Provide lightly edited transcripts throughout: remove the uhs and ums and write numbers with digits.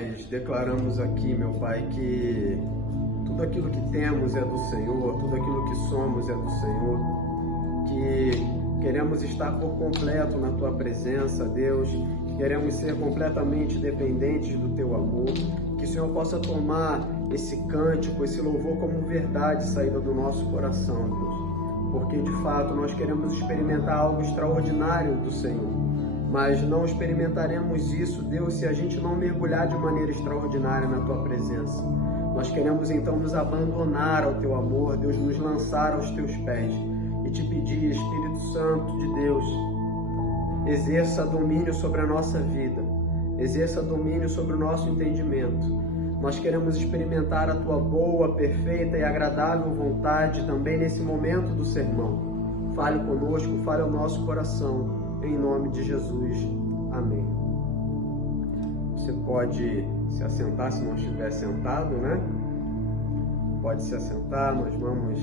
nós declaramos aqui, meu Pai, que tudo aquilo que temos é do Senhor, tudo aquilo que somos é do Senhor, que queremos estar por completo na Tua presença, Deus, que queremos ser completamente dependentes do Teu amor, que o Senhor possa tomar esse cântico, esse louvor como verdade saída do nosso coração, Deus, porque de fato nós queremos experimentar algo extraordinário do Senhor. Mas não experimentaremos isso, Deus, se a gente não mergulhar de maneira extraordinária na Tua presença. Nós queremos então nos abandonar ao Teu amor, Deus, nos lançar aos Teus pés e te pedir, Espírito Santo de Deus, exerça domínio sobre a nossa vida, exerça domínio sobre o nosso entendimento. Nós queremos experimentar a Tua boa, perfeita e agradável vontade também nesse momento do sermão. Fale conosco, fale ao nosso coração. Em nome de Jesus. Amém. Você pode se assentar se não estiver sentado, né? Pode se assentar, nós vamos,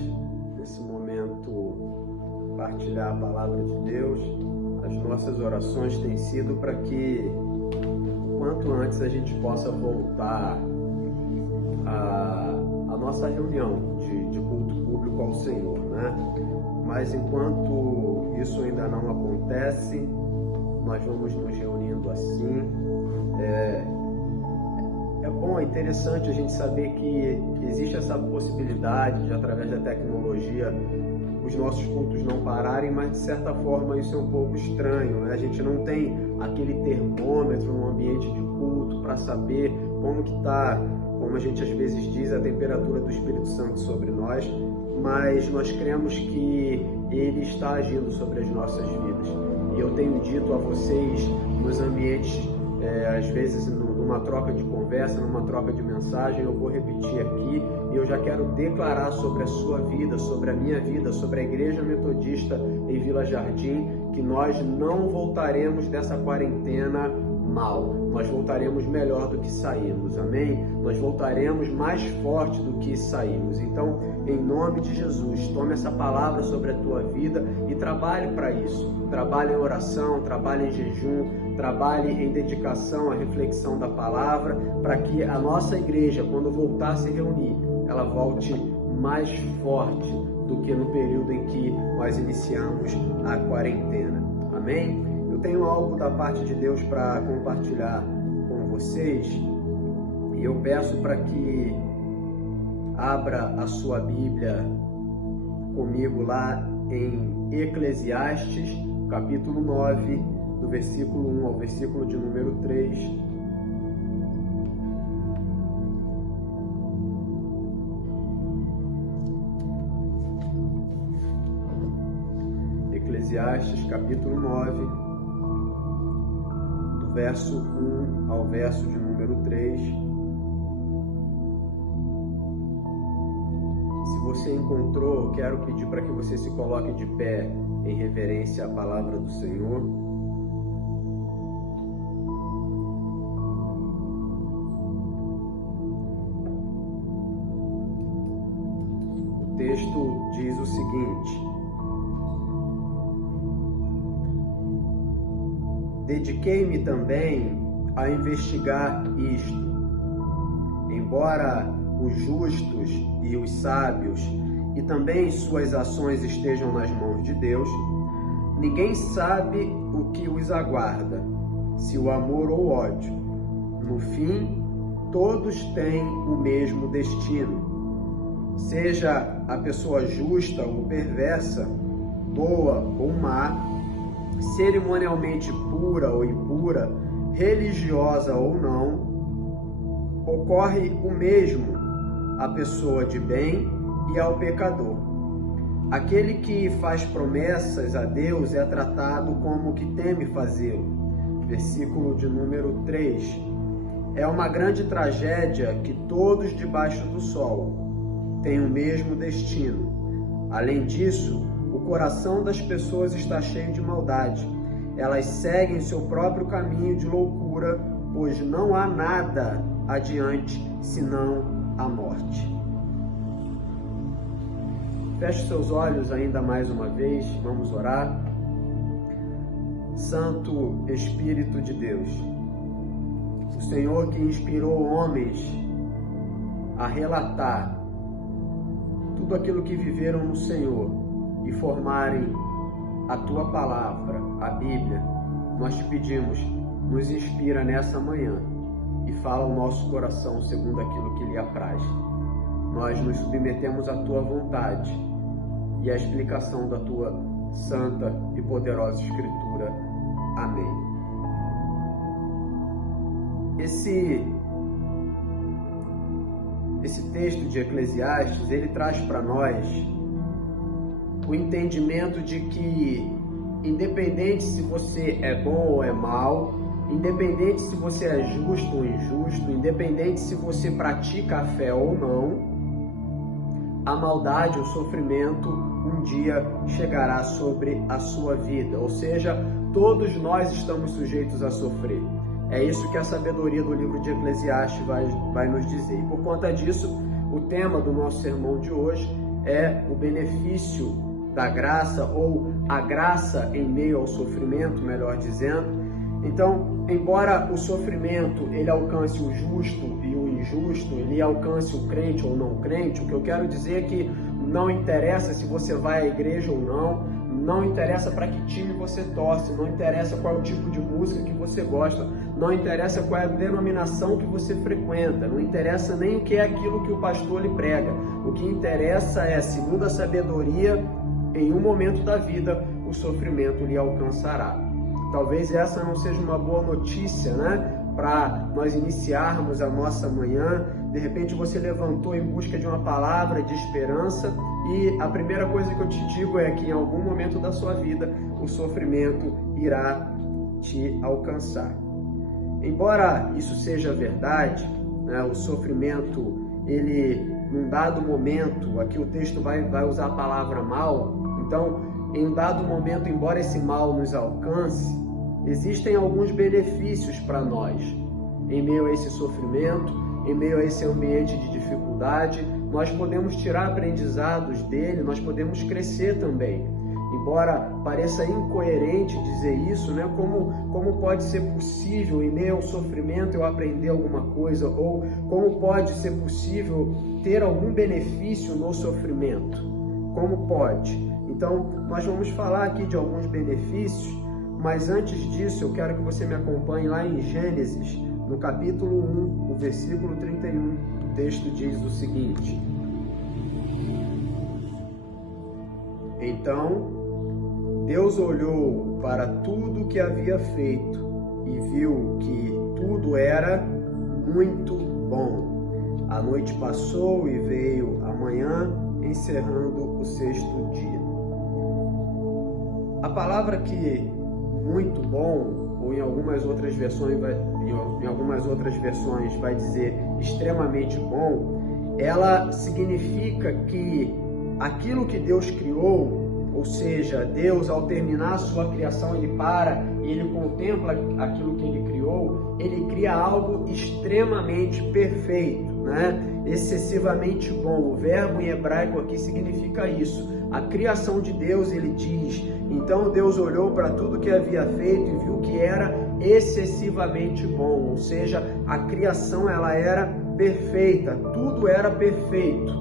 nesse momento, partilhar a palavra de Deus. As nossas orações têm sido para que, quanto antes, a gente possa voltar à nossa reunião de culto público ao Senhor, né? Mas enquanto isso ainda não acontece, nós vamos nos reunindo assim. É bom, é interessante a gente saber que existe essa possibilidade de, através da tecnologia, os nossos cultos não pararem, mas de certa forma isso é um pouco estranho, né? A gente não tem aquele termômetro no ambiente de culto para saber como que está, como a gente às vezes diz, a temperatura do Espírito Santo sobre nós, mas nós cremos que Ele está agindo sobre as nossas vidas. E eu tenho dito a vocês nos ambientes, às vezes numa troca de conversa, numa troca de mensagem, eu vou repetir aqui e eu já quero declarar sobre a sua vida, sobre a minha vida, sobre a Igreja Metodista em Vila Jardim, que nós não voltaremos dessa quarentena mal, nós voltaremos melhor do que saímos, amém? Nós voltaremos mais forte do que saímos. Então, em nome de Jesus, tome essa palavra sobre a tua vida e trabalhe para isso. Trabalhe em oração, trabalhe em jejum, trabalhe em dedicação à reflexão da palavra, para que a nossa igreja, quando voltar a se reunir, ela volte mais forte do que no período em que nós iniciamos a quarentena, amém? Eu tenho algo da parte de Deus para compartilhar com vocês e eu peço para que abra a sua Bíblia comigo lá em Eclesiastes, capítulo 9, do versículo 1 ao versículo de número 3. Eclesiastes, capítulo 9, verso 1 ao verso de número 3. Se você encontrou, eu quero pedir para que você se coloque de pé em reverência à palavra do Senhor. O texto diz o seguinte: dediquei-me também a investigar isto. Embora os justos e os sábios e também suas ações estejam nas mãos de Deus, ninguém sabe o que os aguarda, se o amor ou o ódio. No fim, todos têm o mesmo destino. Seja a pessoa justa ou perversa, boa ou má, cerimonialmente pura ou impura, religiosa ou não, ocorre o mesmo à pessoa de bem e ao pecador. Aquele que faz promessas a Deus é tratado como que teme fazê-lo. Versículo de número 3. É uma grande tragédia que todos debaixo do sol têm o mesmo destino. Além disso, o coração das pessoas está cheio de maldade. Elas seguem seu próprio caminho de loucura, pois não há nada adiante senão a morte. Feche seus olhos ainda mais uma vez, vamos orar. Santo Espírito de Deus, o Senhor que inspirou homens a relatar tudo aquilo que viveram no Senhor e formarem a Tua palavra, a Bíblia, nós te pedimos, nos inspira nessa manhã e fala ao nosso coração segundo aquilo que lhe apraz. Nós nos submetemos à Tua vontade e à explicação da Tua santa e poderosa Escritura. Amém. Esse texto de Eclesiastes, ele traz para nós o entendimento de que, independente se você é bom ou é mal, independente se você é justo ou injusto, independente se você pratica a fé ou não, a maldade, o sofrimento, um dia chegará sobre a sua vida. Ou seja, todos nós estamos sujeitos a sofrer. É isso que a sabedoria do livro de Eclesiastes vai nos dizer. E por conta disso, o tema do nosso sermão de hoje é o benefício da graça, ou a graça em meio ao sofrimento, melhor dizendo. Então, embora o sofrimento ele alcance o justo e o injusto, ele alcance o crente ou não crente, o que eu quero dizer é que não interessa se você vai à igreja ou não interessa para que time você torce, não interessa qual é o tipo de música que você gosta, não interessa qual é a denominação que você frequenta, não interessa nem o que é aquilo que o pastor lhe prega. O que interessa é, segundo a sabedoria, em um momento da vida, o sofrimento lhe alcançará. Talvez essa não seja uma boa notícia, né? Para nós iniciarmos a nossa manhã. De repente você levantou em busca de uma palavra de esperança e a primeira coisa que eu te digo é que em algum momento da sua vida o sofrimento irá te alcançar. Embora isso seja verdade, né, o sofrimento, ele, num dado momento, aqui o texto vai usar a palavra mal, então, em um dado momento, embora esse mal nos alcance, existem alguns benefícios para nós. Em meio a esse sofrimento, em meio a esse ambiente de dificuldade, nós podemos tirar aprendizados dele, nós podemos crescer também. Embora pareça incoerente dizer isso, né? Como pode ser possível, em meio ao sofrimento, eu aprender alguma coisa? Ou como pode ser possível ter algum benefício no sofrimento? Como pode? Então, nós vamos falar aqui de alguns benefícios, mas antes disso, eu quero que você me acompanhe lá em Gênesis, no capítulo 1, o versículo 31, o texto diz o seguinte: Então, Deus olhou para tudo que havia feito e viu que tudo era muito bom. A noite passou e veio a manhã, encerrando o sexto dia. A palavra que muito bom, ou em algumas outras versões vai dizer extremamente bom, ela significa que aquilo que Deus criou, ou seja, Deus, ao terminar a sua criação, ele para e ele contempla aquilo que ele criou, ele cria algo extremamente perfeito, né? Excessivamente bom. O verbo em hebraico aqui significa isso. A criação de Deus, ele diz, então Deus olhou para tudo que havia feito e viu que era excessivamente bom, ou seja, a criação ela era perfeita, tudo era perfeito,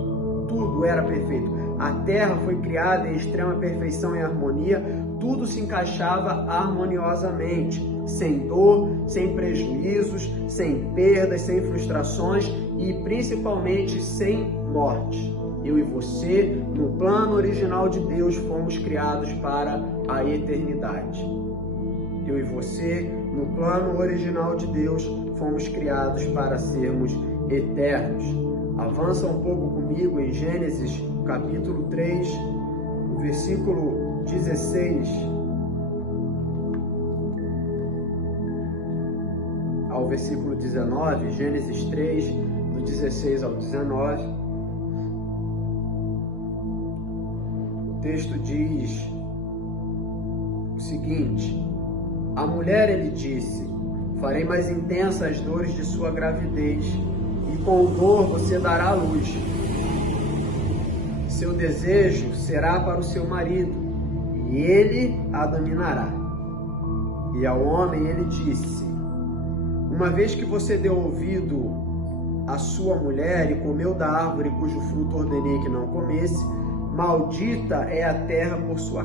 tudo era perfeito. A terra foi criada em extrema perfeição e harmonia, tudo se encaixava harmoniosamente, sem dor, sem prejuízos, sem perdas, sem frustrações e principalmente sem morte. Eu e você, no plano original de Deus, fomos criados para a eternidade. Eu e você, no plano original de Deus, fomos criados para sermos eternos. Avança um pouco comigo em Gênesis, capítulo 3, o versículo 16 ao versículo 19, Gênesis 3, do 16 ao 19. O texto diz o seguinte: a mulher, ele disse, farei mais intensas as dores de sua gravidez, e com dor você dará à luz. Seu desejo será para o seu marido, e ele a dominará. E ao homem ele disse, uma vez que você deu ouvido à sua mulher e comeu da árvore cujo fruto ordenei que não comesse, maldita é a terra por sua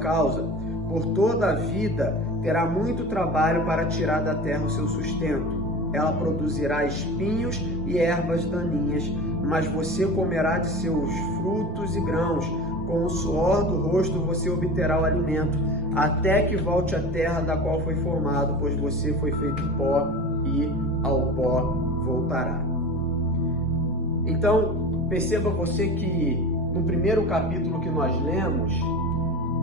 causa. Por toda a vida terá muito trabalho para tirar da terra o seu sustento. Ela produzirá espinhos e ervas daninhas, mas você comerá de seus frutos e grãos. Com o suor do rosto você obterá o alimento, até que volte à terra da qual foi formado, pois você foi feito pó e ao pó voltará. Então, perceba você que no primeiro capítulo que nós lemos,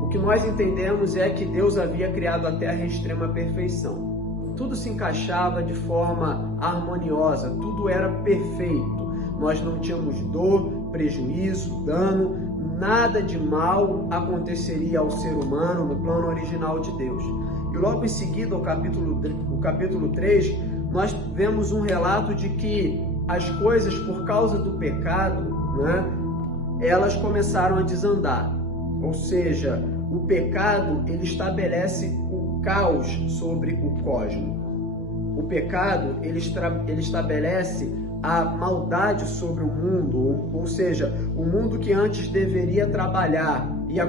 o que nós entendemos é que Deus havia criado a terra em extrema perfeição. Tudo se encaixava de forma harmoniosa, tudo era perfeito. Nós não tínhamos dor, prejuízo, dano, nada de mal aconteceria ao ser humano no plano original de Deus. E logo em seguida, o capítulo 3, nós vemos um relato de que as coisas, por causa do pecado, né, elas começaram a desandar. Ou seja, o pecado, ele estabelece o caos sobre o cosmos. O pecado, ele estabelece a maldade sobre o mundo, ou seja, o mundo que antes deveria trabalhar e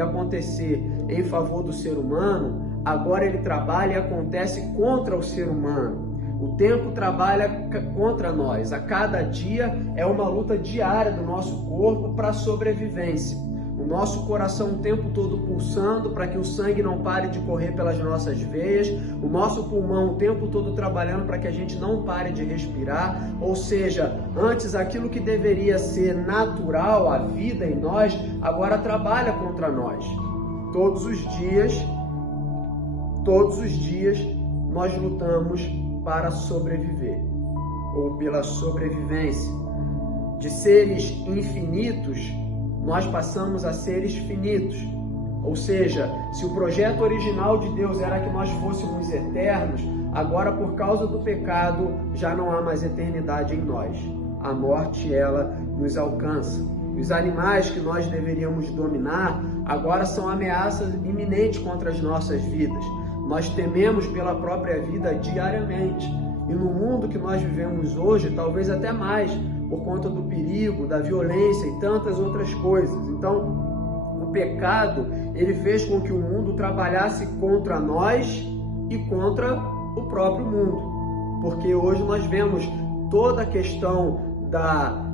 acontecer em favor do ser humano, agora ele trabalha e acontece contra o ser humano. O tempo trabalha contra nós. A cada dia é uma luta diária do nosso corpo para a sobrevivência. O nosso coração o tempo todo pulsando para que o sangue não pare de correr pelas nossas veias, o nosso pulmão o tempo todo trabalhando para que a gente não pare de respirar, ou seja, antes aquilo que deveria ser natural, a vida em nós, agora trabalha contra nós. Todos os dias nós lutamos para sobreviver, ou pela sobrevivência. De seres infinitos, nós passamos a seres finitos. Ou seja, se o projeto original de Deus era que nós fôssemos eternos, agora por causa do pecado já não há mais eternidade em nós. A morte, ela nos alcança. Os animais que nós deveríamos dominar agora são ameaças iminentes contra as nossas vidas. Nós tememos pela própria vida diariamente. E no mundo que nós vivemos hoje, talvez até mais, por conta do perigo, da violência e tantas outras coisas. Então, o pecado, ele fez com que o mundo trabalhasse contra nós e contra o próprio mundo. Porque hoje nós vemos toda a questão da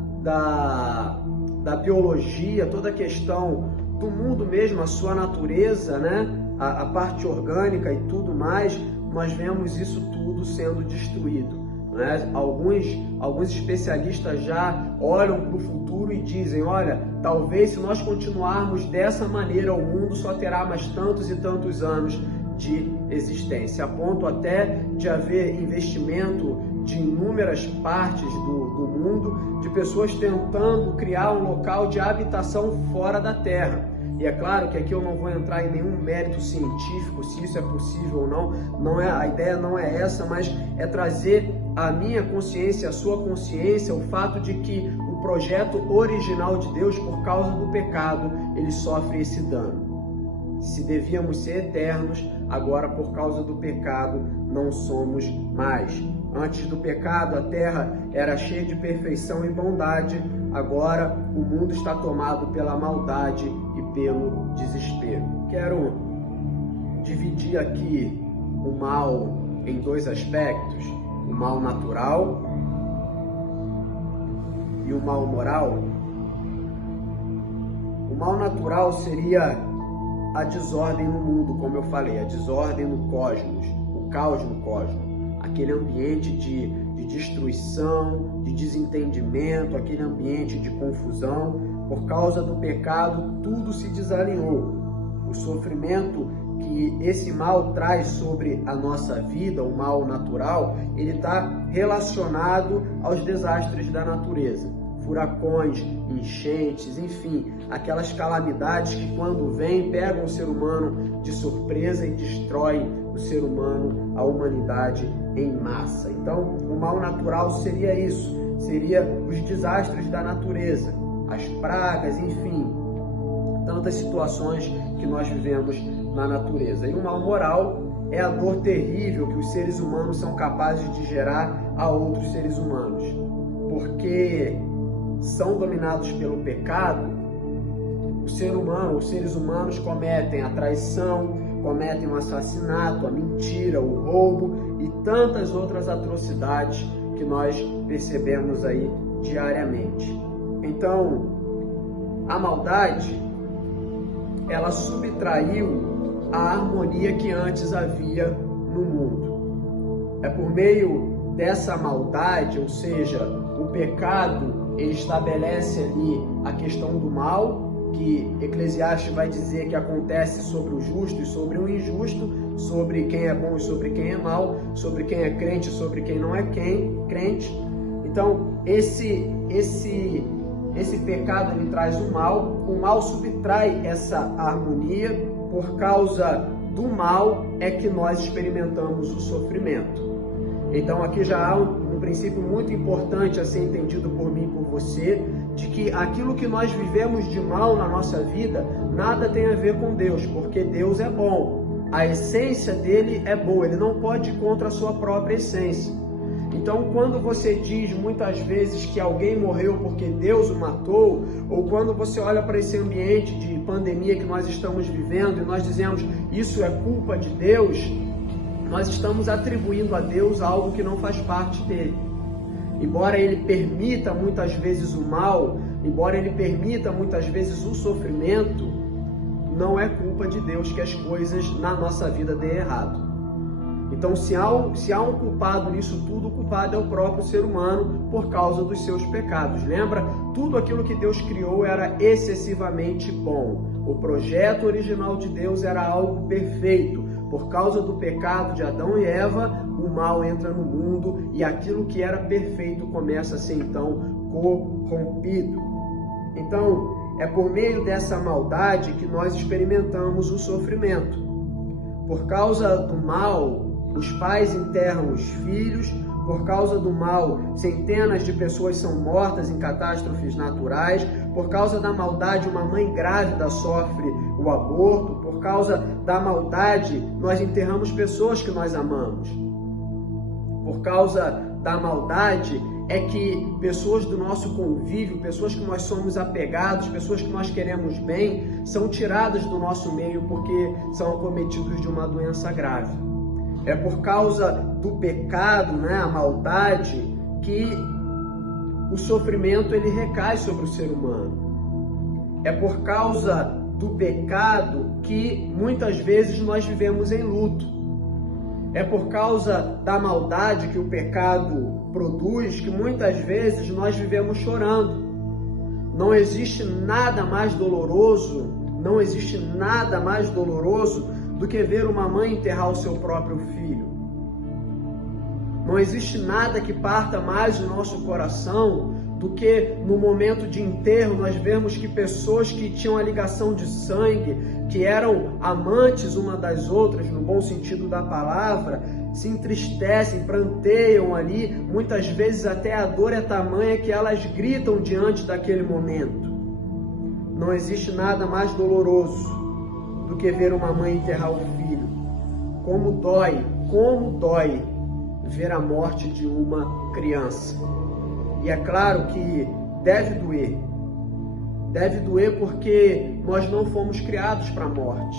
biologia, toda a questão do mundo mesmo, a sua natureza, né? A parte orgânica e tudo mais, nós vemos isso tudo sendo destruído. Né? Alguns especialistas já olham para o futuro e dizem, olha, talvez se nós continuarmos dessa maneira, o mundo só terá mais tantos e tantos anos de existência, a ponto até de haver investimento de inúmeras partes do mundo, de pessoas tentando criar um local de habitação fora da Terra. E é claro que aqui eu não vou entrar em nenhum mérito científico, se isso é possível ou não, a ideia não é essa, mas é trazer a minha consciência, a sua consciência, o fato de que o projeto original de Deus, por causa do pecado, ele sofre esse dano. Se devíamos ser eternos, agora por causa do pecado não somos mais. Antes do pecado a terra era cheia de perfeição e bondade, agora o mundo está tomado pela maldade e pelo desespero. Quero dividir aqui o mal em dois aspectos, o mal natural e o mal moral. O mal natural seria a desordem no mundo, como eu falei, a desordem no cosmos, o caos no cosmos, aquele ambiente de destruição, de desentendimento, aquele ambiente de confusão. Por causa do pecado, tudo se desalinhou. O sofrimento que esse mal traz sobre a nossa vida, o mal natural, ele está relacionado aos desastres da natureza. Furacões, enchentes, enfim, aquelas calamidades que quando vêm, pegam o ser humano de surpresa e destroem o ser humano, a humanidade em massa. Então, o mal natural seria isso, seria os desastres da natureza, as pragas, enfim, tantas situações que nós vivemos na natureza. E o mal moral é a dor terrível que os seres humanos são capazes de gerar a outros seres humanos. Porque são dominados pelo pecado, os seres humanos cometem a traição, cometem o assassinato, a mentira, o roubo e tantas outras atrocidades que nós percebemos aí diariamente. Então, a maldade, ela subtraiu a harmonia que antes havia no mundo. É por meio dessa maldade, ou seja, o pecado, ele estabelece ali a questão do mal, que Eclesiastes vai dizer que acontece sobre o justo e sobre o injusto, sobre quem é bom e sobre quem é mau, sobre quem é crente e sobre quem não é crente. Então, esse pecado, ele traz o mal subtrai essa harmonia. Por causa do mal é que nós experimentamos o sofrimento. Então aqui já há um princípio muito importante a ser entendido por mim e por você, de que aquilo que nós vivemos de mal na nossa vida, nada tem a ver com Deus, porque Deus é bom. A essência dele é boa, ele não pode ir contra a sua própria essência. Então, quando você diz muitas vezes que alguém morreu porque Deus o matou, ou quando você olha para esse ambiente de pandemia que nós estamos vivendo e nós dizemos isso é culpa de Deus, nós estamos atribuindo a Deus algo que não faz parte dele. Embora ele permita muitas vezes o mal, embora ele permita muitas vezes o sofrimento, não é culpa de Deus que as coisas na nossa vida dêem errado. Então, se há um culpado nisso tudo, o culpado é o próprio ser humano por causa dos seus pecados. Lembra? Tudo aquilo que Deus criou era excessivamente bom. O projeto original de Deus era algo perfeito. Por causa do pecado de Adão e Eva, o mal entra no mundo e aquilo que era perfeito começa a ser então corrompido. Então, é por meio dessa maldade que nós experimentamos o sofrimento. Por causa do mal, os pais enterram os filhos. Por causa do mal, centenas de pessoas são mortas em catástrofes naturais. Por causa da maldade, uma mãe grávida sofre o aborto. Por causa da maldade, nós enterramos pessoas que nós amamos. Por causa da maldade, é que pessoas do nosso convívio, pessoas que nós somos apegados, pessoas que nós queremos bem, são tiradas do nosso meio porque são acometidos de uma doença grave. É por causa do pecado, a maldade, que o sofrimento ele recai sobre o ser humano. É por causa do pecado que muitas vezes nós vivemos em luto. É por causa da maldade que o pecado produz que muitas vezes nós vivemos chorando. Não existe nada mais doloroso, do que ver uma mãe enterrar o seu próprio filho. Não existe nada que parta mais do nosso coração do que no momento de enterro nós vemos que pessoas que tinham a ligação de sangue, que eram amantes uma das outras, no bom sentido da palavra, se entristecem, pranteiam ali, muitas vezes até a dor é tamanha que elas gritam diante daquele momento. Não existe nada mais doloroso do que ver uma mãe enterrar o filho. Como dói ver a morte de uma criança. E é claro que deve doer porque nós não fomos criados para a morte.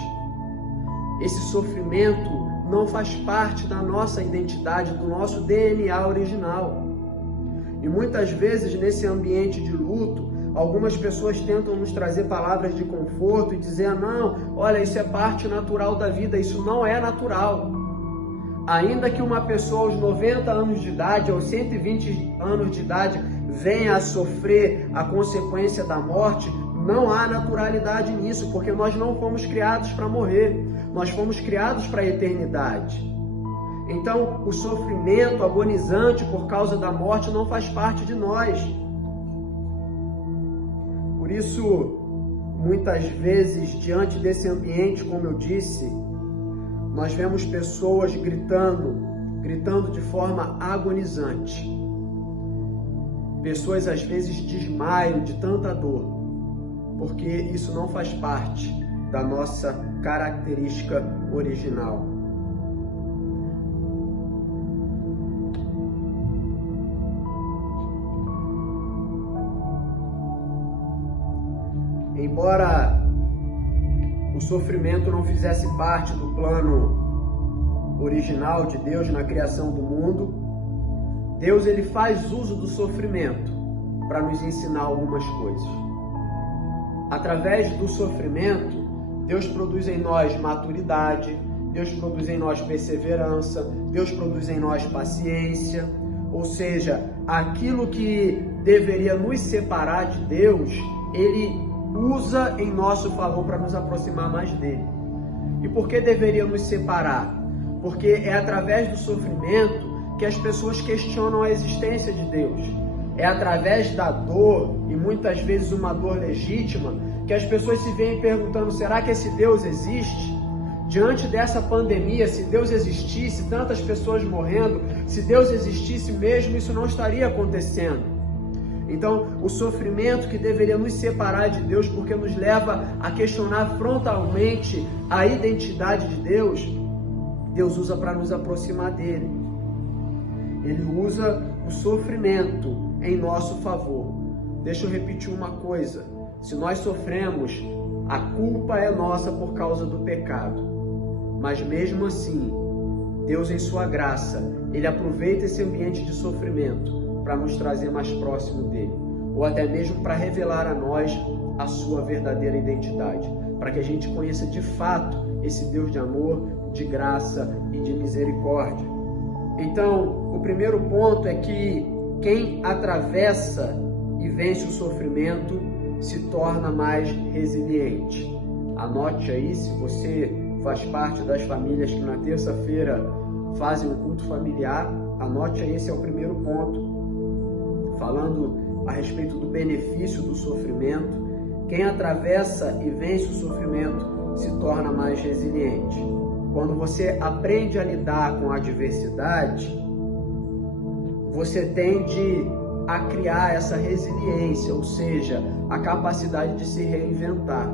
Esse sofrimento não faz parte da nossa identidade, do nosso DNA original. E muitas vezes nesse ambiente de luto, algumas pessoas tentam nos trazer palavras de conforto e dizer, não, olha, isso é parte natural da vida. Isso não é natural. Ainda que uma pessoa aos 90 anos de idade, aos 120 anos de idade, venha a sofrer a consequência da morte, não há naturalidade nisso, porque nós não fomos criados para morrer. Nós fomos criados para a eternidade. Então, o sofrimento agonizante por causa da morte não faz parte de nós. Por isso, muitas vezes, diante desse ambiente, como eu disse, nós vemos pessoas gritando de forma agonizante. Pessoas às vezes desmaiam de tanta dor, porque isso não faz parte da nossa característica original. embora o sofrimento não fizesse parte do plano original de Deus na criação do mundo, Deus ele faz uso do sofrimento para nos ensinar algumas coisas. Através do sofrimento, Deus produz em nós maturidade, Deus produz em nós perseverança, Deus produz em nós paciência, ou seja, aquilo que deveria nos separar de Deus, Ele usa em nosso favor para nos aproximar mais dele. E por que deveria nos separar? Porque é através do sofrimento que as pessoas questionam a existência de Deus. É através da dor, e muitas vezes uma dor legítima, que as pessoas se veem perguntando, será que esse Deus existe? Diante dessa pandemia, se Deus existisse, tantas pessoas morrendo, se Deus existisse mesmo, isso não estaria acontecendo. Então, o sofrimento que deveria nos separar de Deus, porque nos leva a questionar frontalmente a identidade de Deus, Deus usa para nos aproximar dele. Ele usa o sofrimento em nosso favor. Deixa eu repetir uma coisa. Se nós sofremos, a culpa é nossa por causa do pecado. Mas mesmo assim, Deus em sua graça, Ele aproveita esse ambiente de sofrimento para nos trazer mais próximo dele. Ou até mesmo para revelar a nós a sua verdadeira identidade. Para que a gente conheça de fato esse Deus de amor, de graça e de misericórdia. Então, o primeiro ponto é que quem atravessa e vence o sofrimento se torna mais resiliente. Anote aí, se você faz parte das famílias que na terça-feira fazem um culto familiar, anote aí, esse é o primeiro ponto, falando a respeito do benefício do sofrimento. Quem atravessa e vence o sofrimento se torna mais resiliente. Quando você aprende a lidar com a adversidade, você tende a criar essa resiliência, ou seja, a capacidade de se reinventar.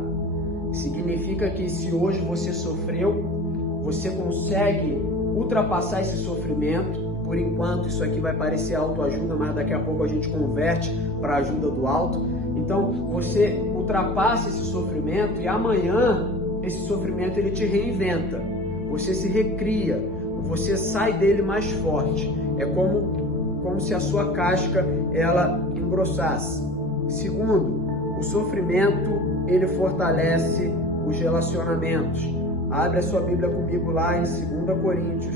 Significa que se hoje você sofreu, você consegue ultrapassar esse sofrimento. Por enquanto isso aqui vai parecer autoajuda, mas daqui a pouco a gente converte para a ajuda do alto. Então você ultrapassa esse sofrimento e amanhã esse sofrimento ele te reinventa. Você se recria, você sai dele mais forte. É como se a sua casca ela engrossasse. Segundo, o sofrimento ele fortalece os relacionamentos. Abre a sua Bíblia comigo lá em 2 Coríntios.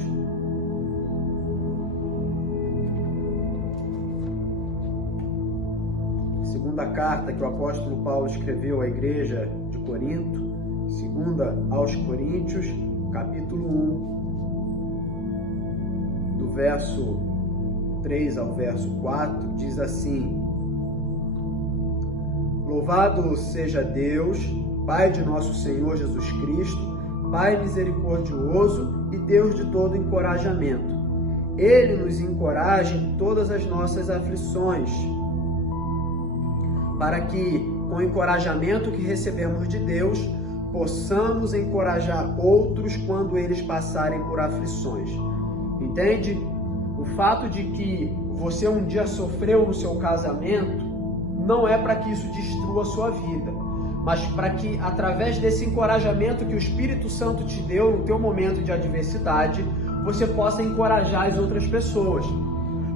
Segunda carta que o apóstolo Paulo escreveu à igreja de Corinto, 2 aos Coríntios, capítulo 1, do verso 3 ao verso 4, diz assim: Louvado seja Deus, Pai de nosso Senhor Jesus Cristo, Pai misericordioso e Deus de todo encorajamento. Ele nos encoraja em todas as nossas aflições, para que, com o encorajamento que recebemos de Deus, possamos encorajar outros quando eles passarem por aflições. Entende? O fato de que você um dia sofreu no seu casamento não é para que isso destrua a sua vida, mas para que através desse encorajamento que o Espírito Santo te deu no teu momento de adversidade, você possa encorajar as outras pessoas.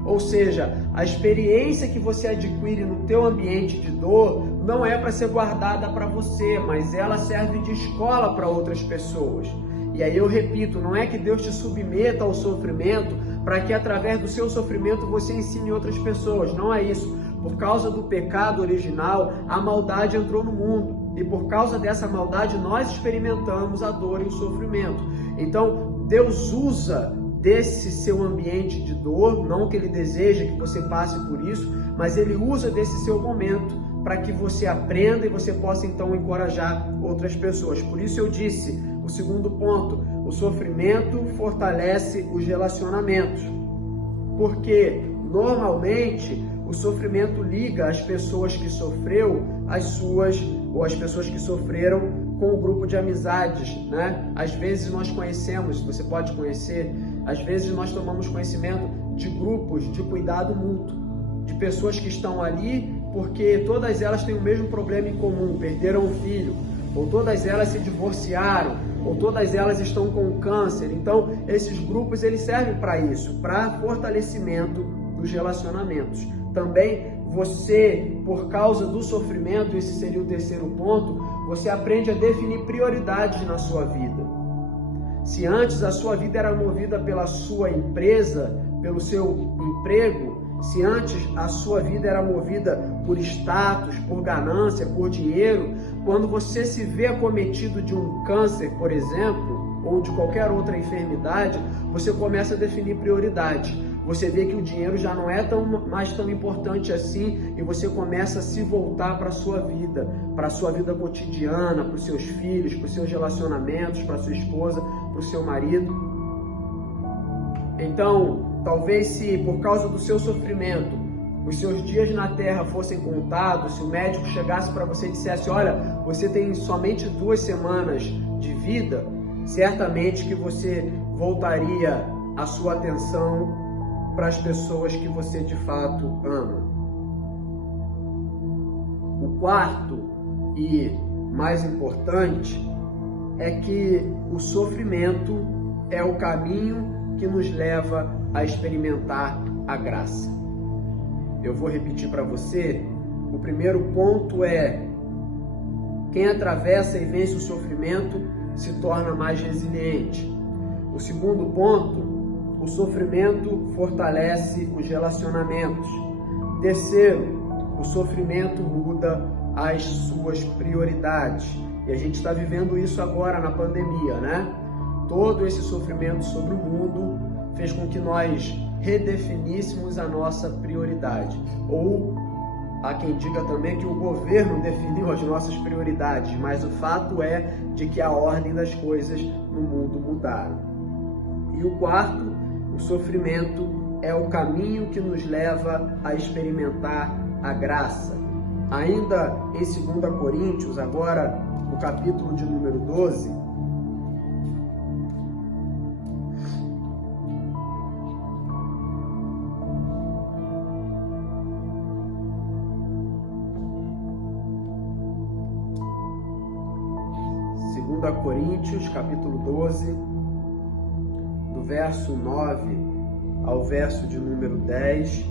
Ou seja, a experiência que você adquire no teu ambiente de dor não é para ser guardada para você, mas ela serve de escola para outras pessoas. E aí eu repito, não é que Deus te submeta ao sofrimento para que através do seu sofrimento você ensine outras pessoas. Não é isso. Por causa do pecado original, a maldade entrou no mundo. E por causa dessa maldade, nós experimentamos a dor e o sofrimento. Então, Deus usa desse seu ambiente de dor, não que Ele deseja que você passe por isso, mas Ele usa desse seu momento para que você aprenda e você possa então encorajar outras pessoas. Por isso eu disse, o segundo ponto, o sofrimento fortalece os relacionamentos. Porque normalmente o sofrimento liga as pessoas que sofreu as pessoas que sofreram com o grupo de amizades, né? Às vezes nós conhecemos, você pode conhecer, às vezes nós tomamos conhecimento de grupos de cuidado mútuo, de pessoas que estão ali porque todas elas têm o mesmo problema em comum, perderam um filho, ou todas elas se divorciaram, ou todas elas estão com câncer. Então, esses grupos eles servem para isso, para fortalecimento dos relacionamentos. Também você, por causa do sofrimento, esse seria o terceiro ponto, você aprende a definir prioridades na sua vida. Se antes a sua vida era movida pela sua empresa, pelo seu emprego, se antes a sua vida era movida por status, por ganância, por dinheiro, quando você se vê acometido de um câncer, por exemplo, ou de qualquer outra enfermidade, você começa a definir prioridades. Você vê que o dinheiro já não é mais tão importante assim e você começa a se voltar para a sua vida cotidiana, para os seus filhos, para os seus relacionamentos, para a sua esposa, para o seu marido. Então, talvez se por causa do seu sofrimento, os seus dias na terra fossem contados, se o médico chegasse para você e dissesse, olha, você tem somente 2 semanas de vida, certamente que você voltaria a sua atenção para as pessoas que você de fato ama. O quarto e mais importante é que o sofrimento é o caminho que nos leva a experimentar a graça. Eu vou repetir para você. O primeiro ponto é: quem atravessa e vence o sofrimento se torna mais resiliente. O segundo ponto: o sofrimento fortalece os relacionamentos. Terceiro, o sofrimento muda as suas prioridades. E a gente está vivendo isso agora na pandemia, né? Todo esse sofrimento sobre o mundo fez com que nós redefiníssemos a nossa prioridade. Ou há quem diga também que o governo definiu as nossas prioridades, mas o fato é de que a ordem das coisas no mundo mudaram. E o quarto, o sofrimento é o caminho que nos leva a experimentar a graça. Ainda em 2 Coríntios, agora o capítulo de número 12, Coríntios, capítulo 12, do verso 9 ao verso de número 10.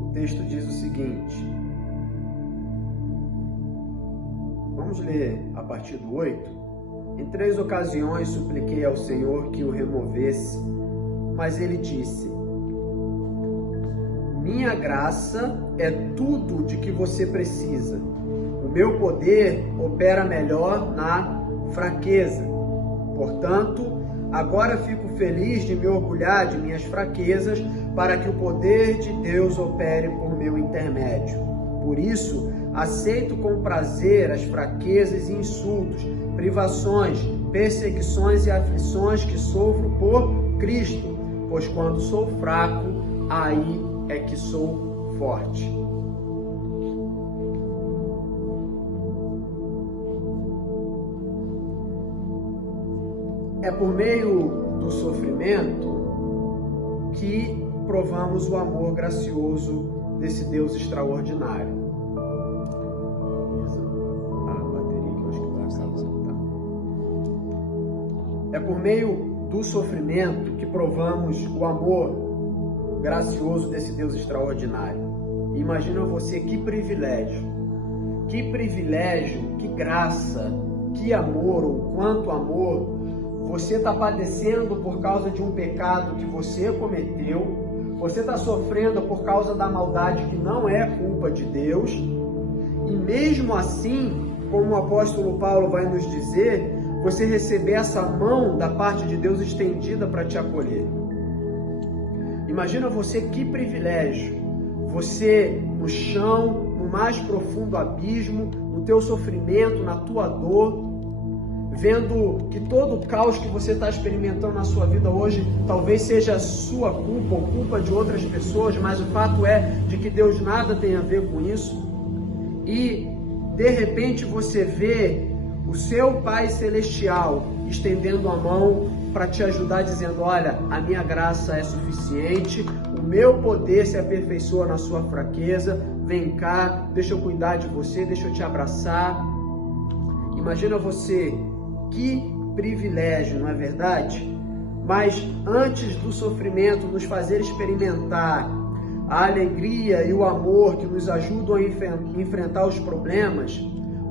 O texto diz o seguinte, vamos ler a partir do 8. Em 3 ocasiões supliquei ao Senhor que o removesse, mas ele disse: minha graça é tudo de que você precisa. O meu poder opera melhor na fraqueza. Portanto, agora fico feliz de me orgulhar de minhas fraquezas, para que o poder de Deus opere por meu intermédio. Por isso, aceito com prazer as fraquezas e insultos, privações, perseguições e aflições que sofro por Cristo, pois quando sou fraco, aí é que sou forte. É por meio do sofrimento que provamos o amor gracioso desse Deus extraordinário. É por meio do sofrimento que provamos o amor gracioso desse Deus extraordinário. Imagina você, que privilégio, que graça, que amor, ou quanto amor você está padecendo por causa de um pecado que você cometeu, você está sofrendo por causa da maldade que não é culpa de Deus, e mesmo assim, como o apóstolo Paulo vai nos dizer, você receber essa mão da parte de Deus estendida para te acolher. Imagina você, que privilégio, você no chão, no mais profundo abismo, no teu sofrimento, na tua dor, vendo que todo o caos que você está experimentando na sua vida hoje, talvez seja sua culpa ou culpa de outras pessoas, mas o fato é de que Deus nada tem a ver com isso. E de repente você vê o seu Pai Celestial estendendo a mão para te ajudar, dizendo: olha, a minha graça é suficiente, o meu poder se aperfeiçoa na sua fraqueza, vem cá, deixa eu cuidar de você, deixa eu te abraçar. Imagina você, que privilégio, não é verdade? Mas antes do sofrimento nos fazer experimentar a alegria e o amor que nos ajudam a enfrentar os problemas,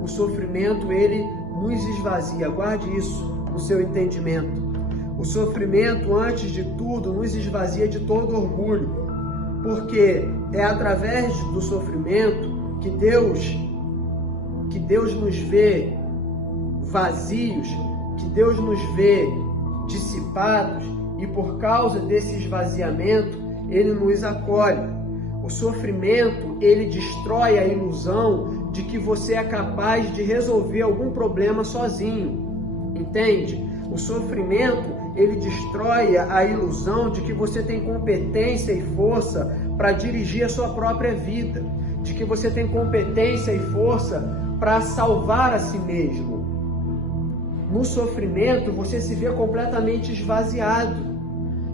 o sofrimento, ele nos esvazia. Guarde isso no seu entendimento. O sofrimento, antes de tudo, nos esvazia de todo orgulho, porque é através do sofrimento que Deus nos vê vazios, que Deus nos vê dissipados, e por causa desse esvaziamento, Ele nos acolhe. O sofrimento, ele destrói a ilusão de que você é capaz de resolver algum problema sozinho, entende? O sofrimento, ele destrói a ilusão de que você tem competência e força para dirigir a sua própria vida, de que você tem competência e força para salvar a si mesmo. No sofrimento, você se vê completamente esvaziado.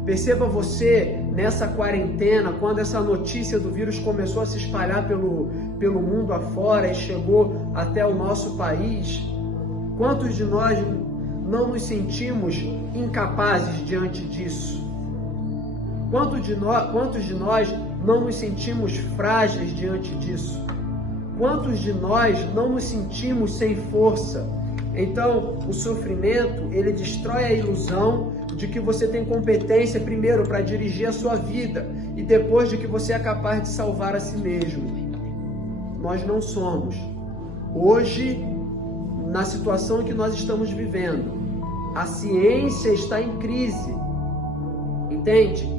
Perceba você, nessa quarentena, quando essa notícia do vírus começou a se espalhar pelo mundo afora e chegou até o nosso país, quantos de nós não nos sentimos incapazes diante disso? Quantos de nós não nos sentimos frágeis diante disso? Quantos de nós não nos sentimos sem força? Então, o sofrimento, ele destrói a ilusão de que você tem competência primeiro para dirigir a sua vida e depois de que você é capaz de salvar a si mesmo. Nós não somos. Hoje, na situação que nós estamos vivendo, a ciência está em crise, entende?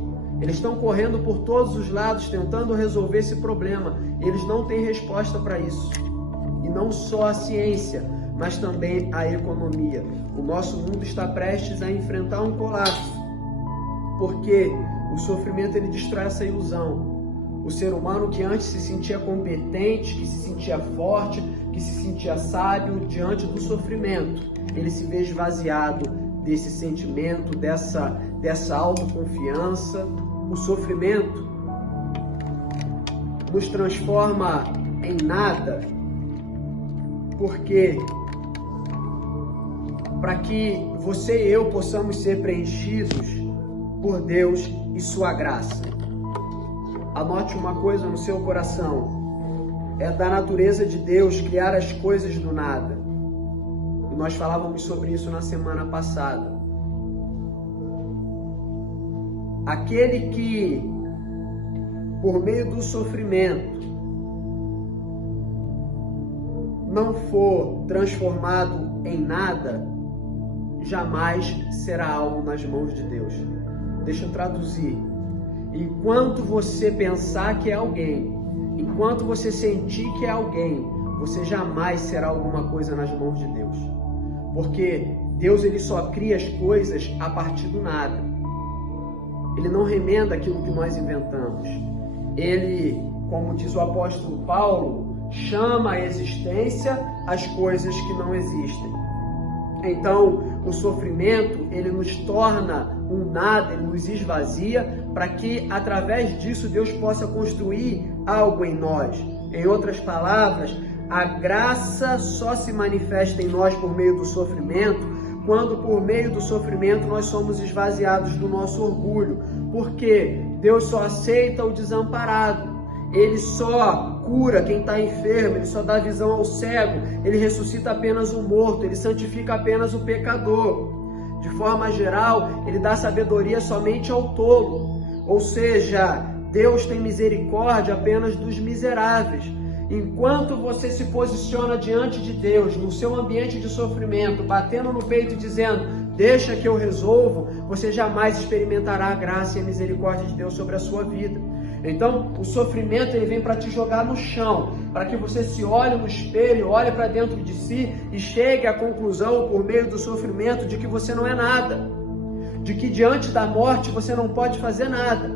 Eles estão correndo por todos os lados tentando resolver esse problema. Eles não têm resposta para isso. E não só a ciência, mas também a economia. O nosso mundo está prestes a enfrentar um colapso, porque o sofrimento, ele destrói essa ilusão. O ser humano que antes se sentia competente, que se sentia forte, que se sentia sábio, diante do sofrimento, ele se vê esvaziado desse sentimento, dessa autoconfiança. O sofrimento nos transforma em nada, porque para que você e eu possamos ser preenchidos por Deus e sua graça. Anote uma coisa no seu coração: é da natureza de Deus criar as coisas do nada. E nós falávamos sobre isso na semana passada. Aquele que, por meio do sofrimento, não for transformado em nada, jamais será algo nas mãos de Deus. Deixa eu traduzir. Enquanto você pensar que é alguém, enquanto você sentir que é alguém, você jamais será alguma coisa nas mãos de Deus. Porque Deus, ele só cria as coisas a partir do nada. Ele não remenda aquilo que nós inventamos. Ele, como diz o apóstolo Paulo, chama à existência as coisas que não existem. Então, o sofrimento, ele nos torna um nada, ele nos esvazia, para que, através disso, Deus possa construir algo em nós. Em outras palavras, a graça só se manifesta em nós por meio do sofrimento, quando por meio do sofrimento nós somos esvaziados do nosso orgulho. Porque Deus só aceita o desamparado. Ele só cura quem está enfermo, ele só dá visão ao cego, ele ressuscita apenas o morto, ele santifica apenas o pecador. De forma geral, ele dá sabedoria somente ao tolo. Ou seja, Deus tem misericórdia apenas dos miseráveis. Enquanto você se posiciona diante de Deus, no seu ambiente de sofrimento, batendo no peito e dizendo: deixa que eu resolvo, você jamais experimentará a graça e a misericórdia de Deus sobre a sua vida. Então, o sofrimento, ele vem para te jogar no chão, para que você se olhe no espelho, olhe para dentro de si e chegue à conclusão, por meio do sofrimento, de que você não é nada, de que diante da morte você não pode fazer nada,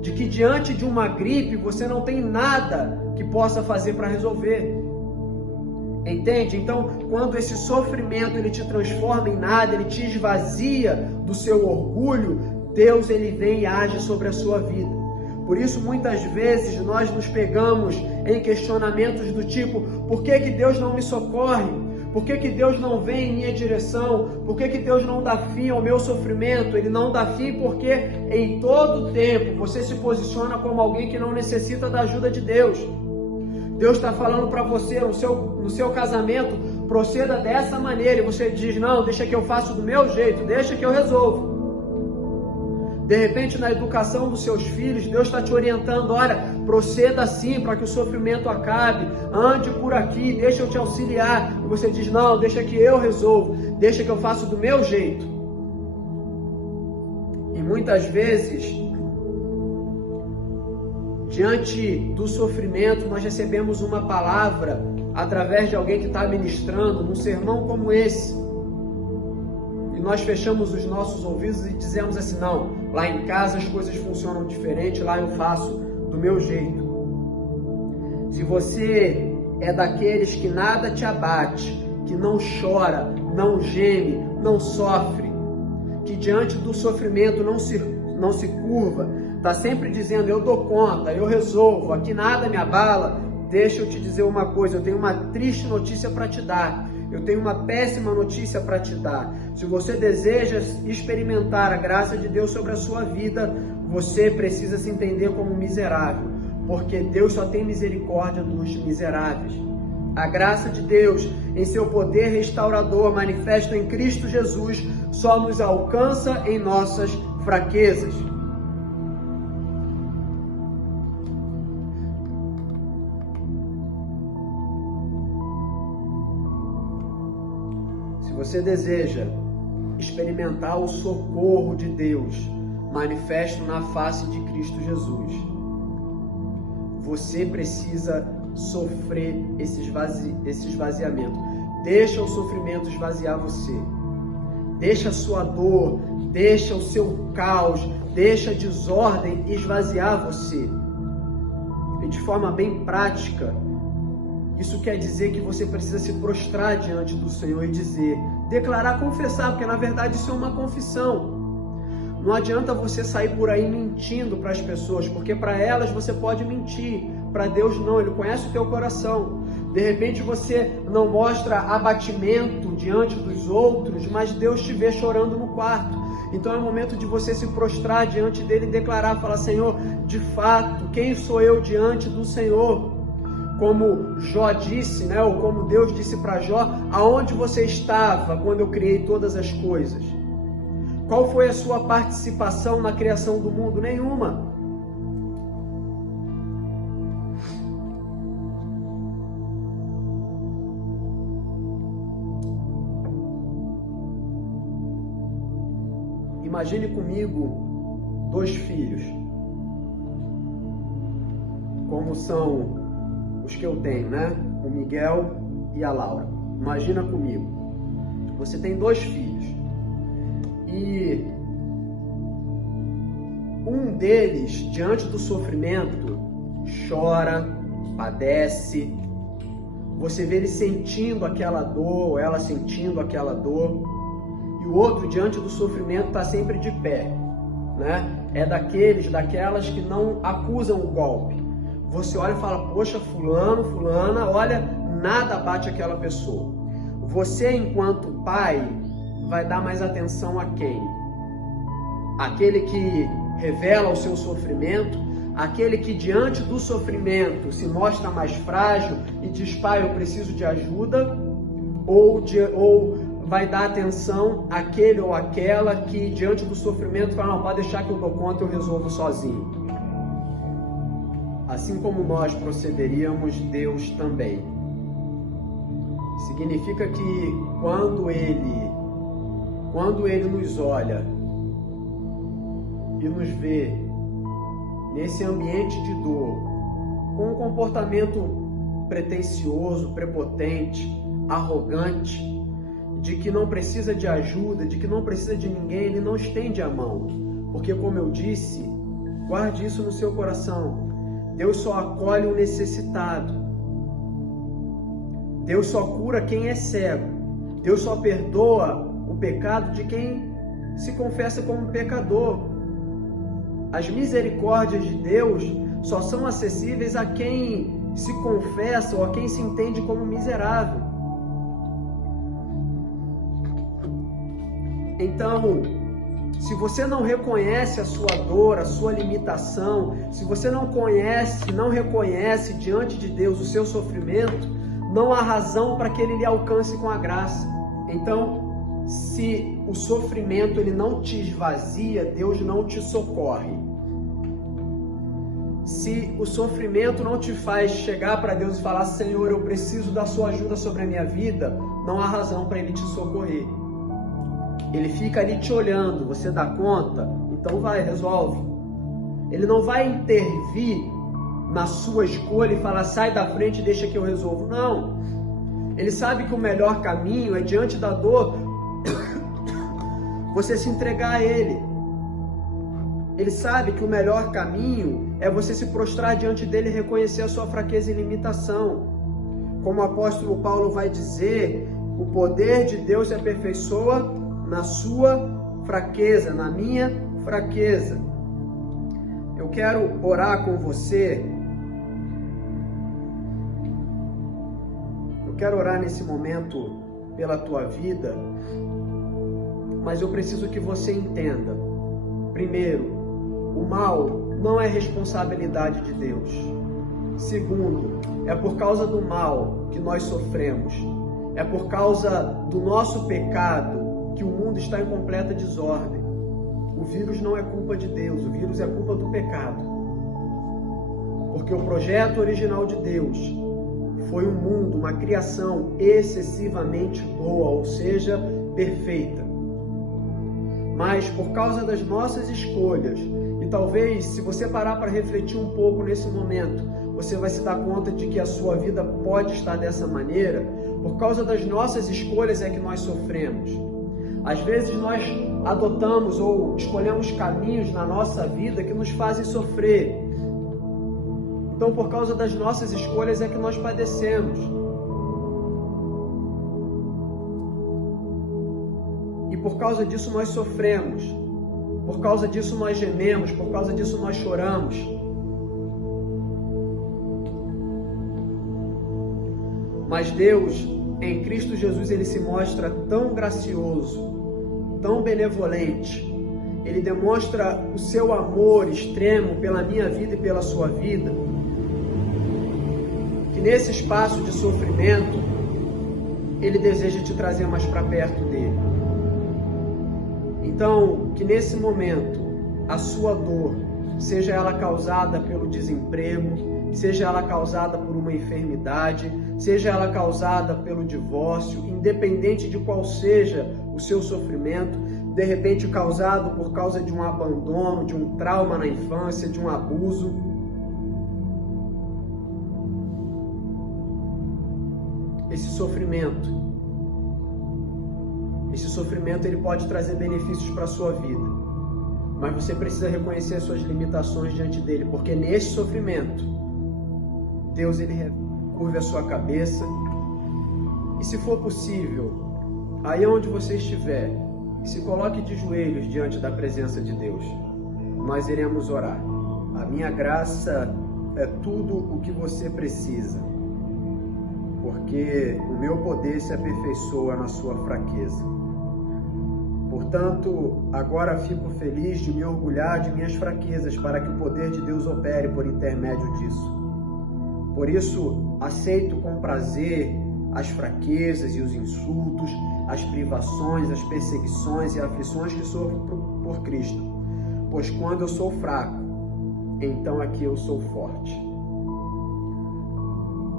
de que diante de uma gripe você não tem nada que possa fazer para resolver. Entende? Então, quando esse sofrimento ele te transforma em nada, ele te esvazia do seu orgulho, Deus ele vem e age sobre a sua vida. Por isso, muitas vezes, nós nos pegamos em questionamentos do tipo: por que Deus não me socorre? Por que Deus não vem em minha direção? Por que Deus não dá fim ao meu sofrimento? Ele não dá fim porque em todo tempo você se posiciona como alguém que não necessita da ajuda de Deus. Deus está falando para você no seu casamento, proceda dessa maneira, e você diz: não, deixa que eu faço do meu jeito, deixa que eu resolvo. De repente, na educação dos seus filhos, Deus está te orientando: olha, proceda assim para que o sofrimento acabe, ande por aqui, deixa eu te auxiliar. E você diz: não, deixa que eu resolvo, deixa que eu faço do meu jeito. E muitas vezes, diante do sofrimento, nós recebemos uma palavra através de alguém que está ministrando num sermão como esse. E nós fechamos os nossos ouvidos e dizemos assim: não, lá em casa as coisas funcionam diferente, lá eu faço do meu jeito. Se você é daqueles que nada te abate, que não chora, não geme, não sofre, que diante do sofrimento não se curva, está sempre dizendo: eu dou conta, eu resolvo, aqui nada me abala, deixa eu te dizer uma coisa, eu tenho uma triste notícia para te dar. Eu tenho uma péssima notícia para te dar. Se você deseja experimentar a graça de Deus sobre a sua vida, você precisa se entender como miserável, porque Deus só tem misericórdia dos miseráveis. A graça de Deus, em seu poder restaurador, manifesto em Cristo Jesus, só nos alcança em nossas fraquezas. Você deseja experimentar o socorro de Deus manifesto na face de Cristo Jesus, você precisa sofrer esse esvaziamento. Deixa o sofrimento esvaziar você. Deixa a sua dor, deixa o seu caos, deixa a desordem esvaziar você. E de forma bem prática, isso quer dizer que você precisa se prostrar diante do Senhor e dizer, declarar, confessar, porque na verdade isso é uma confissão. Não adianta você sair por aí mentindo para as pessoas, porque para elas você pode mentir, para Deus não, Ele conhece o teu coração. De repente você não mostra abatimento diante dos outros, mas Deus te vê chorando no quarto. Então é o momento de você se prostrar diante dele e declarar, falar, Senhor, de fato, quem sou eu diante do Senhor? Como Jó disse, né? Ou como Deus disse para Jó, aonde você estava quando eu criei todas as coisas? Qual foi a sua participação na criação do mundo? Nenhuma. Imagine comigo 2 filhos, como são os que eu tenho, né? O Miguel e a Laura. Imagina comigo, você tem 2 filhos e um deles, diante do sofrimento, chora, padece, você vê ele sentindo aquela dor, ou ela sentindo aquela dor, e o outro, diante do sofrimento, está sempre de pé, né? É daquelas que não acusam o golpe. Você olha e fala, poxa, fulano, fulana, olha, nada bate aquela pessoa. Você, enquanto pai, vai dar mais atenção a quem? Aquele que revela o seu sofrimento, aquele que diante do sofrimento se mostra mais frágil e diz, pai, eu preciso de ajuda, ou vai dar atenção àquele ou àquela que diante do sofrimento fala, não, pode deixar que eu dou conta, eu resolvo sozinho. Assim como nós procederíamos, Deus também. Significa que quando Ele nos olha e nos vê nesse ambiente de dor, com um comportamento pretensioso, prepotente, arrogante, de que não precisa de ajuda, de que não precisa de ninguém, Ele não estende a mão. Porque, como eu disse, guarde isso no seu coração. Deus só acolhe o necessitado. Deus só cura quem é cego. Deus só perdoa o pecado de quem se confessa como pecador. As misericórdias de Deus só são acessíveis a quem se confessa ou a quem se entende como miserável. Então, se você não reconhece a sua dor, a sua limitação, se você não reconhece diante de Deus o seu sofrimento, não há razão para que Ele lhe alcance com a graça. Então, se o sofrimento ele não te esvazia, Deus não te socorre. Se o sofrimento não te faz chegar para Deus e falar: Senhor, eu preciso da sua ajuda sobre a minha vida, não há razão para Ele te socorrer. Ele fica ali te olhando, você dá conta? Então vai, resolve. Ele não vai intervir na sua escolha e falar: sai da frente e deixa que eu resolvo. Não. Ele sabe que o melhor caminho é, diante da dor, você se entregar a Ele. Ele sabe que o melhor caminho é você se prostrar diante dele e reconhecer a sua fraqueza e limitação. Como o apóstolo Paulo vai dizer, o poder de Deus se aperfeiçoa na sua fraqueza, na minha fraqueza. Eu quero orar com você. Eu quero orar nesse momento pela tua vida, mas eu preciso que você entenda. Primeiro, o mal não é responsabilidade de Deus. Segundo, é por causa do mal que nós sofremos. É por causa do nosso pecado que o mundo está em completa desordem. O vírus não é culpa de Deus, o vírus é culpa do pecado. Porque o projeto original de Deus foi um mundo, uma criação excessivamente boa, ou seja, perfeita. Mas por causa das nossas escolhas, e talvez se você parar para refletir um pouco nesse momento, você vai se dar conta de que a sua vida pode estar dessa maneira. Por causa das nossas escolhas é que nós sofremos. Às vezes nós adotamos ou escolhemos caminhos na nossa vida que nos fazem sofrer. Então, por causa das nossas escolhas é que nós padecemos. E por causa disso nós sofremos. Por causa disso nós gememos, por causa disso nós choramos. Mas Deus, em Cristo Jesus, Ele se mostra tão gracioso, tão benevolente. Ele demonstra o seu amor extremo pela minha vida e pela sua vida, que nesse espaço de sofrimento, Ele deseja te trazer mais para perto dele. Então, que nesse momento, a sua dor, seja ela causada pelo desemprego, seja ela causada por uma enfermidade, seja ela causada pelo divórcio, independente de qual seja o seu sofrimento, de repente causado por causa de um abandono, de um trauma na infância, de um abuso. Esse sofrimento ele pode trazer benefícios para a sua vida, mas você precisa reconhecer as suas limitações diante dele, porque nesse sofrimento, Deus ele curva a sua cabeça e, se for possível, aí onde você estiver, se coloque de joelhos diante da presença de Deus. Nós iremos orar. A minha graça é tudo o que você precisa, porque o meu poder se aperfeiçoa na sua fraqueza. Portanto, agora fico feliz de me orgulhar de minhas fraquezas para que o poder de Deus opere por intermédio disso. Por isso, aceito com prazer as fraquezas e os insultos, as privações, as perseguições e aflições que sofro por Cristo. Pois quando eu sou fraco, então aqui eu sou forte.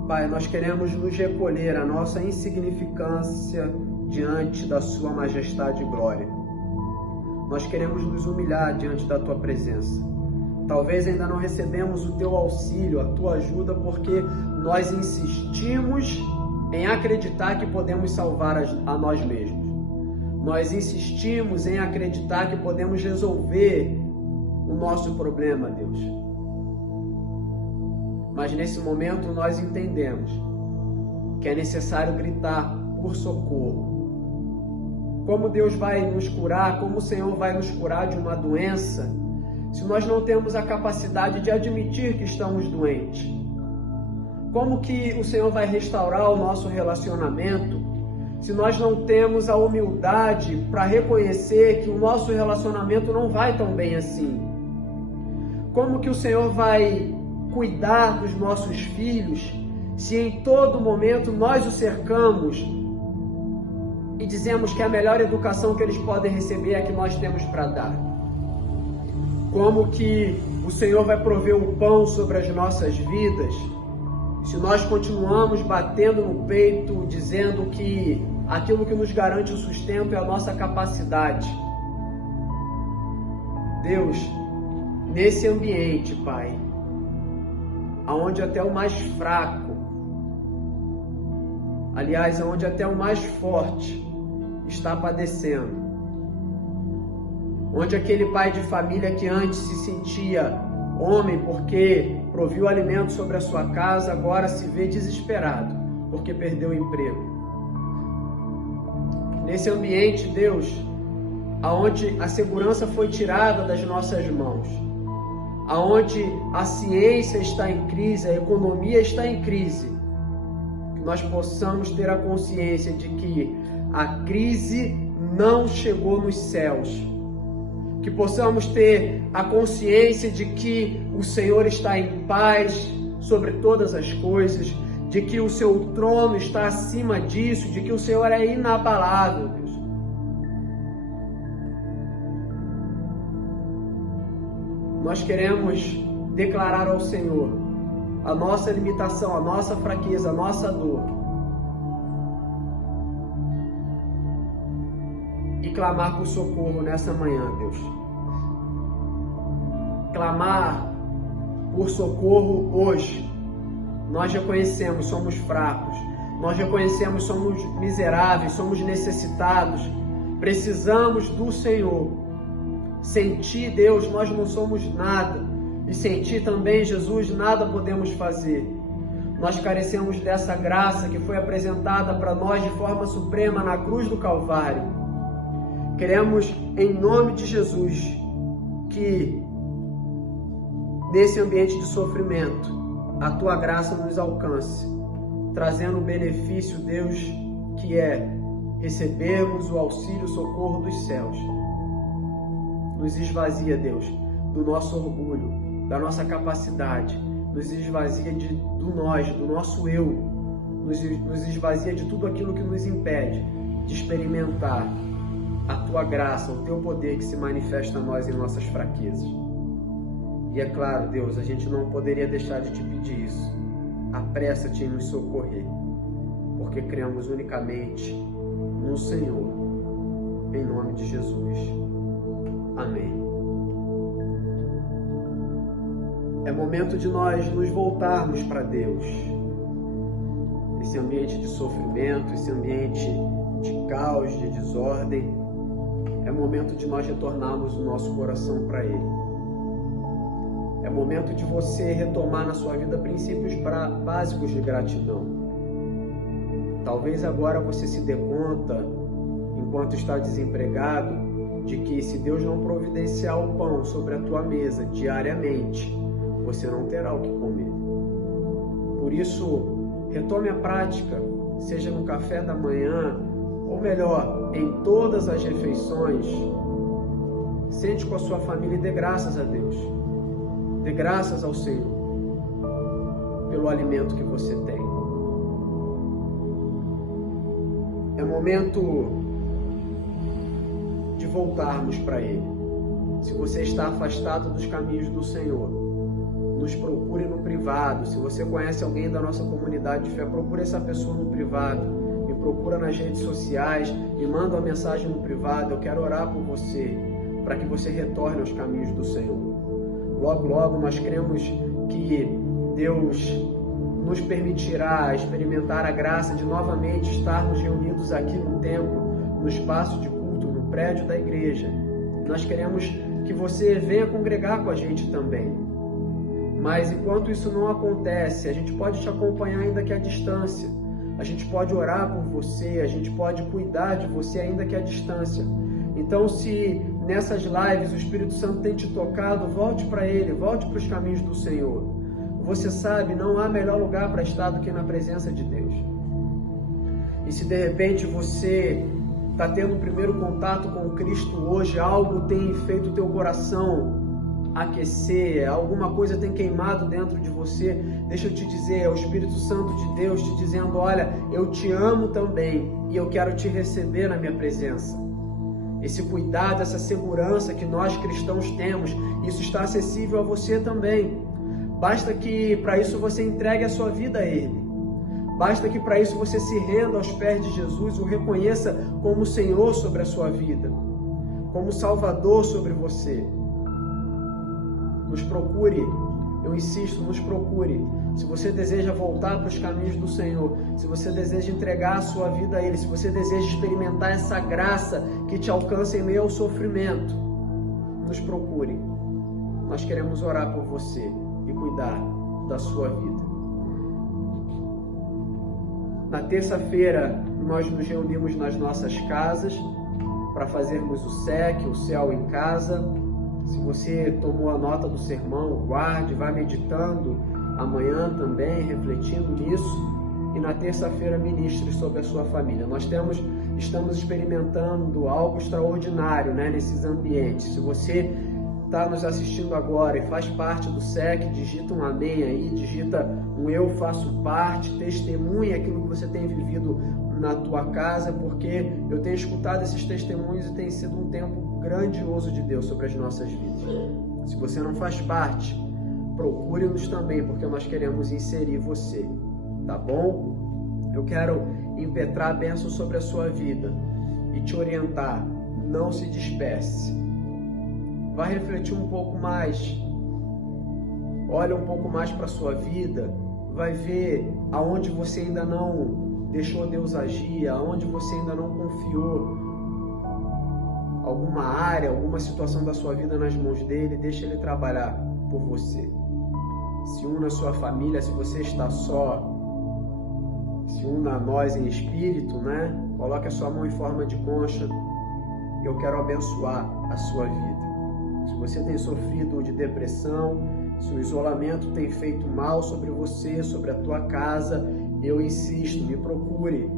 Pai, nós queremos nos recolher à nossa insignificância diante da Sua majestade e glória. Nós queremos nos humilhar diante da Tua presença. Talvez ainda não recebemos o Teu auxílio, a Tua ajuda, porque nós insistimos em acreditar que podemos salvar a nós mesmos. Nós insistimos em acreditar que podemos resolver o nosso problema, Deus. Mas nesse momento nós entendemos que é necessário gritar por socorro. Como Deus vai nos curar, como o Senhor vai nos curar de uma doença, se nós não temos a capacidade de admitir que estamos doentes? Como que o Senhor vai restaurar o nosso relacionamento, se nós não temos a humildade para reconhecer que o nosso relacionamento não vai tão bem assim? Como que o Senhor vai cuidar dos nossos filhos, se em todo momento nós os cercamos e dizemos que a melhor educação que eles podem receber é a que nós temos para dar? Como que o Senhor vai prover o pão sobre as nossas vidas, se nós continuamos batendo no peito, dizendo que aquilo que nos garante o sustento é a nossa capacidade? Deus, nesse ambiente, Pai, onde até o mais fraco, aliás, onde até o mais forte está padecendo, onde aquele pai de família que antes se sentia homem porque proviu alimento sobre a sua casa, agora se vê desesperado porque perdeu o emprego. Nesse ambiente, Deus, aonde a segurança foi tirada das nossas mãos, aonde a ciência está em crise, a economia está em crise, que nós possamos ter a consciência de que a crise não chegou nos céus, que possamos ter a consciência de que o Senhor está em paz sobre todas as coisas, de que o seu trono está acima disso, de que o Senhor é inabalável, Deus. Nós queremos declarar ao Senhor a nossa limitação, a nossa fraqueza, a nossa dor, e clamar por socorro nessa manhã, Deus. Clamar por socorro hoje. Nós reconhecemos, somos fracos. Nós reconhecemos, somos miseráveis, somos necessitados. Precisamos do Senhor. Sem Ti, Deus, nós não somos nada. E sem Ti também, Jesus, nada podemos fazer. Nós carecemos dessa graça que foi apresentada para nós de forma suprema na cruz do Calvário. Queremos, em nome de Jesus, que nesse ambiente de sofrimento, a Tua graça nos alcance, trazendo o benefício, Deus, que é recebermos o auxílio, o socorro dos céus. Nos esvazia, Deus, do nosso orgulho, da nossa capacidade, nos esvazia do nosso eu, nos esvazia de tudo aquilo que nos impede de experimentar a Tua graça, o Teu poder que se manifesta a nós em nossas fraquezas. E é claro, Deus, a gente não poderia deixar de Te pedir isso. Apressa-te em nos socorrer, porque cremos unicamente no Senhor. Em nome de Jesus. Amém. É momento de nós nos voltarmos para Deus. Esse ambiente de sofrimento, esse ambiente de caos, de desordem, é momento de nós retornarmos o nosso coração para Ele. É momento de você retomar na sua vida princípios básicos de gratidão. Talvez agora você se dê conta, enquanto está desempregado, de que se Deus não providenciar o pão sobre a tua mesa diariamente, você não terá o que comer. Por isso, retome a prática, seja no café da manhã, ou melhor, em todas as refeições. Sente com a sua família e dê graças a Deus. Dê graças ao Senhor pelo alimento que você tem. É momento de voltarmos para Ele. Se você está afastado dos caminhos do Senhor, nos procure no privado. Se você conhece alguém da nossa comunidade de fé, procure essa pessoa no privado. Me procura nas redes sociais, me manda uma mensagem no privado. Eu quero orar por você, para que você retorne aos caminhos do Senhor. Logo, logo, nós cremos que Deus nos permitirá experimentar a graça de novamente estarmos reunidos aqui no templo, no espaço de culto, no prédio da igreja. Nós queremos que você venha congregar com a gente também. Mas enquanto isso não acontece, a gente pode te acompanhar ainda que à distância. a gente pode orar por você, a gente pode cuidar de você ainda que à distância. Então, se nessas lives o Espírito Santo tem te tocado, volte para Ele, volte para os caminhos do Senhor. Você sabe, não há melhor lugar para estar do que na presença de Deus. E se de repente você está tendo o primeiro contato com Cristo hoje, algo tem feito o teu coração aquecer, alguma coisa tem queimado dentro de você, deixa eu te dizer, é o Espírito Santo de Deus te dizendo, olha, eu te amo também e eu quero te receber na minha presença. Esse cuidado, essa segurança que nós cristãos temos, isso está acessível a você também. Basta que para isso você entregue a sua vida a Ele. Basta que para isso você se renda aos pés de Jesus, o reconheça como Senhor sobre a sua vida, como Salvador sobre você. Nos procure, eu insisto, nos procure. Se você deseja voltar para os caminhos do Senhor, se você deseja entregar a sua vida a Ele, se você deseja experimentar essa graça que te alcança em meio ao sofrimento, nos procure. Nós queremos orar por você e cuidar da sua vida. Na terça-feira, nós nos reunimos nas nossas casas para fazermos o SEC, o Céu em Casa. Se você tomou a nota do sermão, guarde, vá meditando amanhã também, refletindo nisso. E na terça-feira, ministre sobre a sua família. Nós estamos experimentando algo extraordinário, né, nesses ambientes. Se você está nos assistindo agora e faz parte do SEC, digita um amém aí, digita um eu faço parte, testemunha aquilo que você tem vivido na tua casa, porque eu tenho escutado esses testemunhos e tem sido um tempo grandioso de Deus sobre as nossas vidas. Se você não faz parte, procure-nos também, porque nós queremos inserir você, tá bom? Eu quero impetrar a bênção sobre a sua vida e te orientar, não se disperse. Vai refletir um pouco mais, olha um pouco mais para a sua vida, vai ver aonde você ainda não deixou Deus agir, aonde você ainda não confiou alguma área, alguma situação da sua vida nas mãos dele, deixa ele trabalhar por você. Se una a sua família, se você está só, se una a nós em espírito, né? Coloque a sua mão em forma de concha, eu quero abençoar a sua vida. Se você tem sofrido de depressão, se o isolamento tem feito mal sobre você, sobre a tua casa, eu insisto, me procure,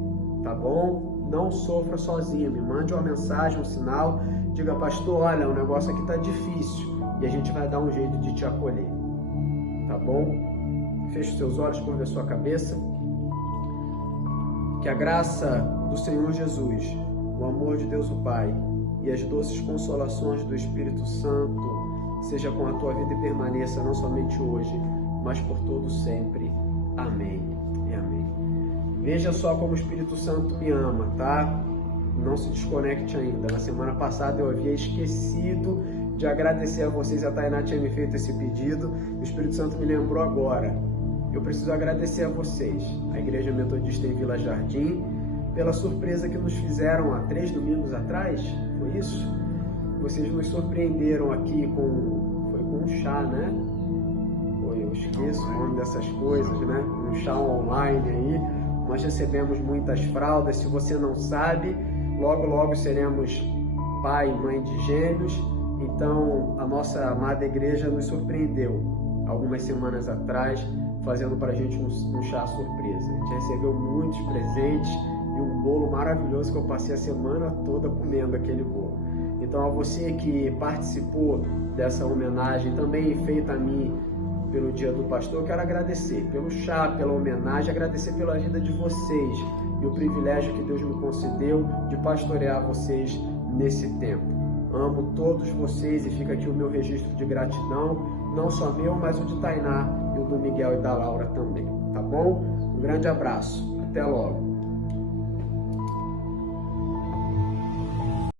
tá bom? Não sofra sozinho, me mande uma mensagem, um sinal, diga, pastor, olha, o negócio aqui está difícil e a gente vai dar um jeito de te acolher, tá bom? Feche os seus olhos, curva a sua cabeça. Que a graça do Senhor Jesus, o amor de Deus o Pai e as doces consolações do Espírito Santo seja com a tua vida e permaneça não somente hoje, mas por todo sempre. Amém e amém. Veja só como o Espírito Santo me ama, tá? Não se desconecte ainda. Na semana passada eu havia esquecido de agradecer a vocês. A Tainá tinha me feito esse pedido. O Espírito Santo me lembrou agora. Eu preciso agradecer a vocês, a Igreja Metodista em Vila Jardim, pela surpresa que nos fizeram há 3 domingos atrás, foi isso? Vocês nos surpreenderam aqui com um chá, né? Eu esqueço o nome dessas coisas, né? Um chá online aí. Nós recebemos muitas fraldas. Se você não sabe, logo seremos pai e mãe de gêmeos. Então, a nossa amada igreja nos surpreendeu algumas semanas atrás, fazendo para a gente um chá surpresa. A gente recebeu muitos presentes e um bolo maravilhoso que eu passei a semana toda comendo aquele bolo. Então, a você que participou dessa homenagem, também feita a mim pelo Dia do Pastor, eu quero agradecer pelo chá, pela homenagem, agradecer pela vida de vocês e o privilégio que Deus me concedeu de pastorear vocês nesse tempo. Amo todos vocês e fica aqui o meu registro de gratidão, não só meu, mas o de Tainá e o do Miguel e da Laura também, tá bom? Um grande abraço, até logo!